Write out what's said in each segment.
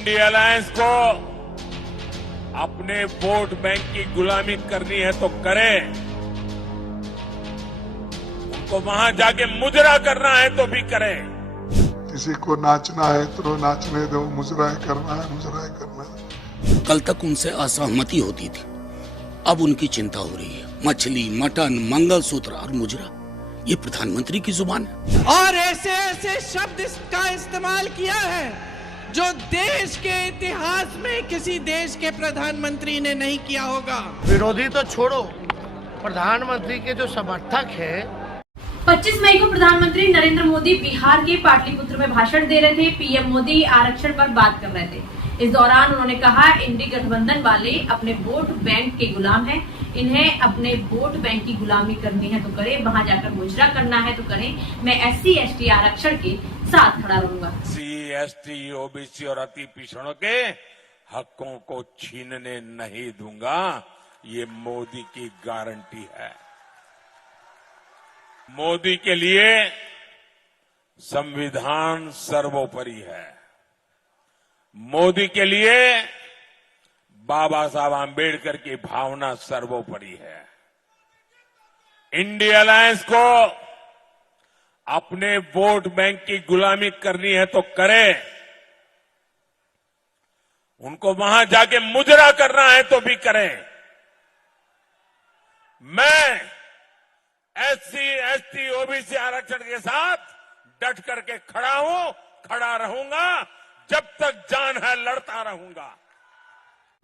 India alliance को अपने vote bank की गुलामी करनी है तो करें, उनको वहां जाके मुजरा करना है तो भी करें। किसी को नाचना है तो नाचने दो, मुजराए करना है मुजराए करना है। कल तक उनसे असहमति होती थी, अब उनकी चिंता हो रही है। मछली, मटन, मंगलसूत्र और मुजरा, ये प्रधानमंत्री की जुबान है। और ऐसे ऐसे शब्द का इस्तेमाल किया है जो देश के इतिहास में किसी देश के प्रधानमंत्री ने नहीं किया होगा। विरोधी तो छोड़ो, प्रधानमंत्री के जो समर्थक हैं। 25 मई को प्रधानमंत्री नरेंद्र मोदी बिहार के पाटलिपुत्र में भाषण दे रहे थे। पीएम मोदी आरक्षण पर बात कर रहे थे। इस दौरान उन्होंने कहा, इंडी गठबंधन वाले अपने वोट बैंक के गुलाम हैं। इन्हें अपने वोट बैंक की गुलामी करनी है तो करें, वहां जाकर मुजरा करना है तो करें। मैं SC ST आरक्षण के साथ खड़ा रहूंगा। SC ST OBC और अति पिछड़ों के हकों को छीनने नहीं दूंगा, ये मोदी की गारंटी है। मोदी के लिए संविधान सर्वोपरि है। मोदी के लिए बाबा साहब आंबेडकर की भावना सर्वोपरि है। इंडिया अलायंस को अपने वोट बैंक की गुलामी करनी है तो करें, उनको वहां जाके मुजरा करना है तो भी करें। मैं SC ST OBC आरक्षण के साथ डट करके खड़ा हूं, खड़ा रहूंगा, जब तक जान है लड़ता रहूंगा।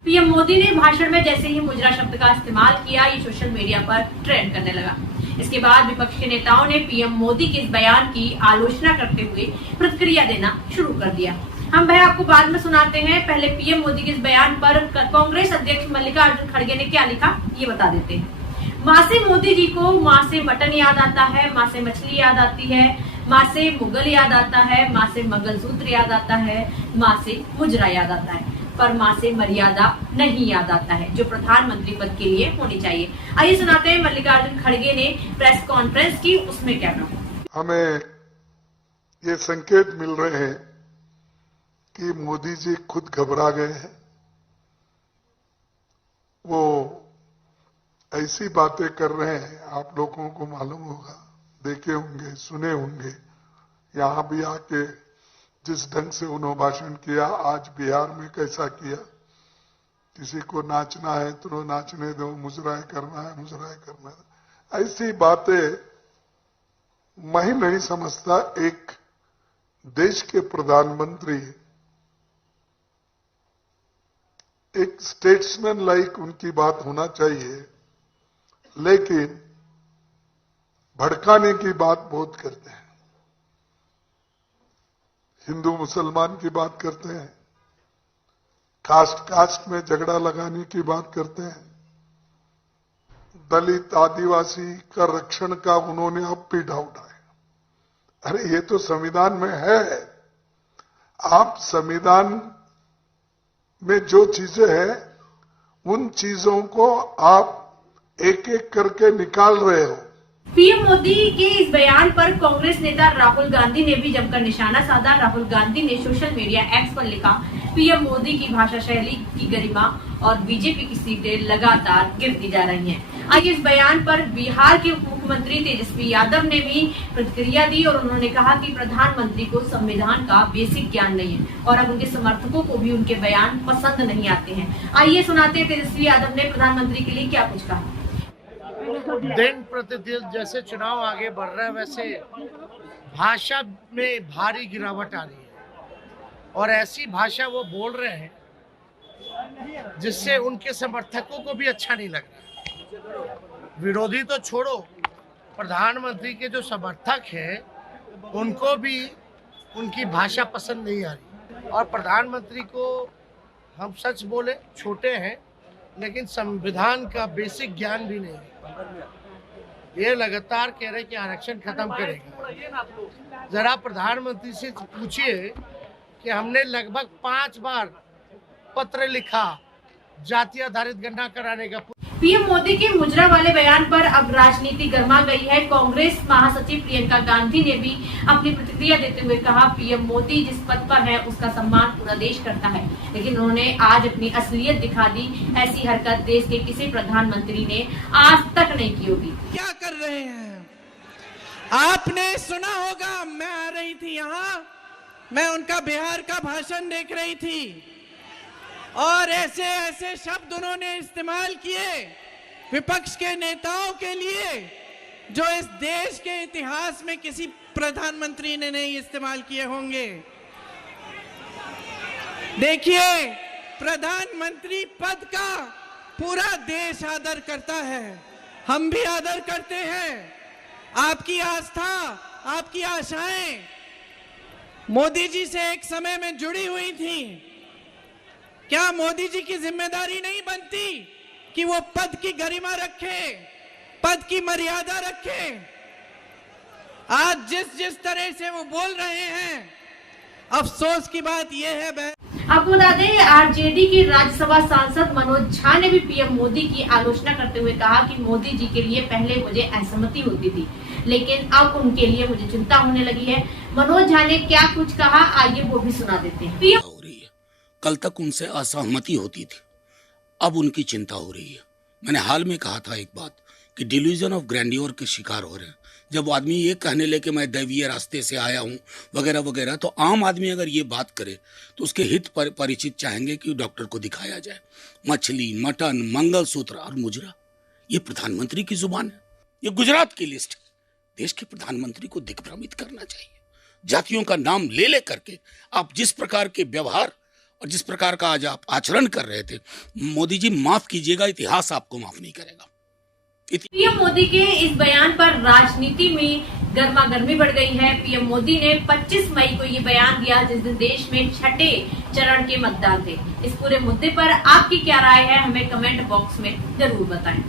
पीएम मोदी ने भाषण में जैसे ही मुजरा शब्द का इस्तेमाल किया, ये सोशल मीडिया पर ट्रेंड करने लगा। इसके बाद विपक्ष के नेताओं ने पीएम मोदी के इस बयान की आलोचना करते हुए प्रतिक्रिया देना शुरू कर दिया। हम भाई आपको बाद में सुनाते हैं। पहले पीएम मोदी के इस बयान पर कांग्रेस अध्यक्ष मल्लिकार्जुन खड़गे ने क्या लिखा, ये बता देते हैं। माँ से मोदी जी को माँ से मटन याद आता है, माँ से मछली याद आती है, माँ से मुगल याद आता है, माँ से मंगलसूत्र याद आता है, माँ से मुजरा याद आता है, पर माँ से मर्यादा नहीं याद आता है जो प्रधानमंत्री पद के लिए होनी चाहिए। आइए सुनाते हैं मल्लिकार्जुन खड़गे ने प्रेस कॉन्फ्रेंस की, उसमें क्या कहा। हमें ये संकेत मिल रहे हैं कि मोदी जी खुद घबरा गए हैं। वो ऐसी बातें कर रहे हैं, आप लोगों को मालूम होगा, देखे होंगे, सुने होंगे। यहां भी आके जिस ढंग से उन्होंने भाषण किया, आज बिहार में कैसा किया। किसी को नाचना है तो नाचने दो, मुजराए करना है मुजराए करना है। ऐसी बातें मैं ही नहीं समझता। एक देश के प्रधानमंत्री, एक स्टेट्समैन लाइक उनकी बात होना चाहिए, लेकिन भड़काने की बात बहुत करते हैं। हिंदू मुसलमान की बात करते हैं, कास्ट में झगड़ा लगाने की बात करते हैं, दलित आदिवासी का रक्षण का उन्होंने अब पीढ़ा उठाया। अरे ये तो संविधान में है। आप संविधान में जो चीजें हैं उन चीजों को आप एक एक करके निकाल रहे हो। पीएम मोदी के इस बयान पर कांग्रेस नेता राहुल गांधी ने भी जमकर निशाना साधा। राहुल गांधी ने सोशल मीडिया X पर लिखा, पीएम मोदी की भाषा शैली की गरिमा और बीजेपी की सीटें लगातार गिरती जा रही हैं। आइए इस बयान पर बिहार के उप मुख्यमंत्री तेजस्वी यादव ने भी प्रतिक्रिया दी और उन्होंने कहा कि प्रधानमंत्री को संविधान का बेसिक ज्ञान नहीं है और अब उनके समर्थकों को भी उनके बयान पसंद नहीं आते हैं। आइए सुनाते हैं तेजस्वी यादव ने प्रधानमंत्री के लिए क्या कुछ कहा। दिन प्रतिदिन जैसे चुनाव आगे बढ़ रहा है, वैसे भाषा में भारी गिरावट आ रही है और ऐसी भाषा वो बोल रहे हैं जिससे उनके समर्थकों को भी अच्छा नहीं लग रहा। विरोधी तो छोड़ो, प्रधानमंत्री के जो समर्थक हैं उनको भी उनकी भाषा पसंद नहीं आ रही। और प्रधानमंत्री को हम सच बोले छोटे हैं, लेकिन संविधान का बेसिक ज्ञान भी नहीं है। ये लगातार कह रहे कि आरक्षण खत्म करेगा। जरा प्रधानमंत्री से पूछिए कि हमने लगभग 5 बार पत्र लिखा जाति आधारित गणना कराने का। पीएम मोदी के मुजरा वाले बयान पर अब राजनीति गर्मा गई है। कांग्रेस महासचिव प्रियंका गांधी ने भी अपनी प्रतिक्रिया देते हुए कहा, पीएम मोदी जिस पद पर है उसका सम्मान पूरा देश करता है, लेकिन उन्होंने आज अपनी असलियत दिखा दी। ऐसी हरकत देश के किसी प्रधानमंत्री ने आज तक नहीं की होगी। क्या कर रहे हैं? आपने सुना होगा, मैं आ रही थी यहाँ, मैं उनका बिहार का भाषण देख रही थी और ऐसे ऐसे शब्द उन्होंने इस्तेमाल किए विपक्ष के नेताओं के लिए जो इस देश के इतिहास में किसी प्रधानमंत्री ने नहीं इस्तेमाल किए होंगे। देखिए, प्रधानमंत्री पद का पूरा देश आदर करता है, हम भी आदर करते हैं। आपकी आस्था, आपकी आशाएं मोदी जी से एक समय में जुड़ी हुई थी। क्या मोदी जी की जिम्मेदारी नहीं बनती कि वो पद की गरिमा रखे, पद की मर्यादा रखे? आज जिस तरह से वो बोल रहे हैं, अफसोस की बात यह है। आपको बता दें, आरजेडी के राज्यसभा सांसद मनोज झा ने भी पीएम मोदी की आलोचना करते हुए कहा कि मोदी जी के लिए पहले मुझे असहमति होती थी, लेकिन अब उनके लिए मुझे चिंता होने लगी है। मनोज झा ने क्या कुछ कहा, आइए वो भी सुना देते हैं। कल तक उनसे असहमति होती थी, अब उनकी चिंता हो रही है। मैंने हाल में कहा था एक बात कि डिल्यूजन ऑफ ग्रैंडियोर के शिकार हो रहे हैं। जब आदमी ये कहने लगे मैं दैवीय रास्ते से आया हूँ वगैरह वगैरह, तो आम आदमी अगर ये बात करे तो उसके हित पर परिचित चाहेंगे कि डॉक्टर को दिखाया जाए। मछली, मटन, मंगलसूत्र और मुजरा, ये प्रधानमंत्री की जुबान है, ये गुजरात की लिस्ट है। देश के प्रधानमंत्री को दिग्भ्रमित करना चाहिए। जातियों का नाम ले ले करके आप जिस प्रकार के व्यवहार और जिस प्रकार का आज आप आचरण कर रहे थे, मोदी जी माफ कीजिएगा, इतिहास आपको माफ नहीं करेगा। पीएम मोदी के इस बयान पर राजनीति में गर्मा गर्मी बढ़ गई है। पीएम मोदी ने 25 मई को ये बयान दिया, जिस दिन देश में छठे चरण के मतदान थे। इस पूरे मुद्दे पर आपकी क्या राय है, हमें कमेंट बॉक्स में जरूर बताएं।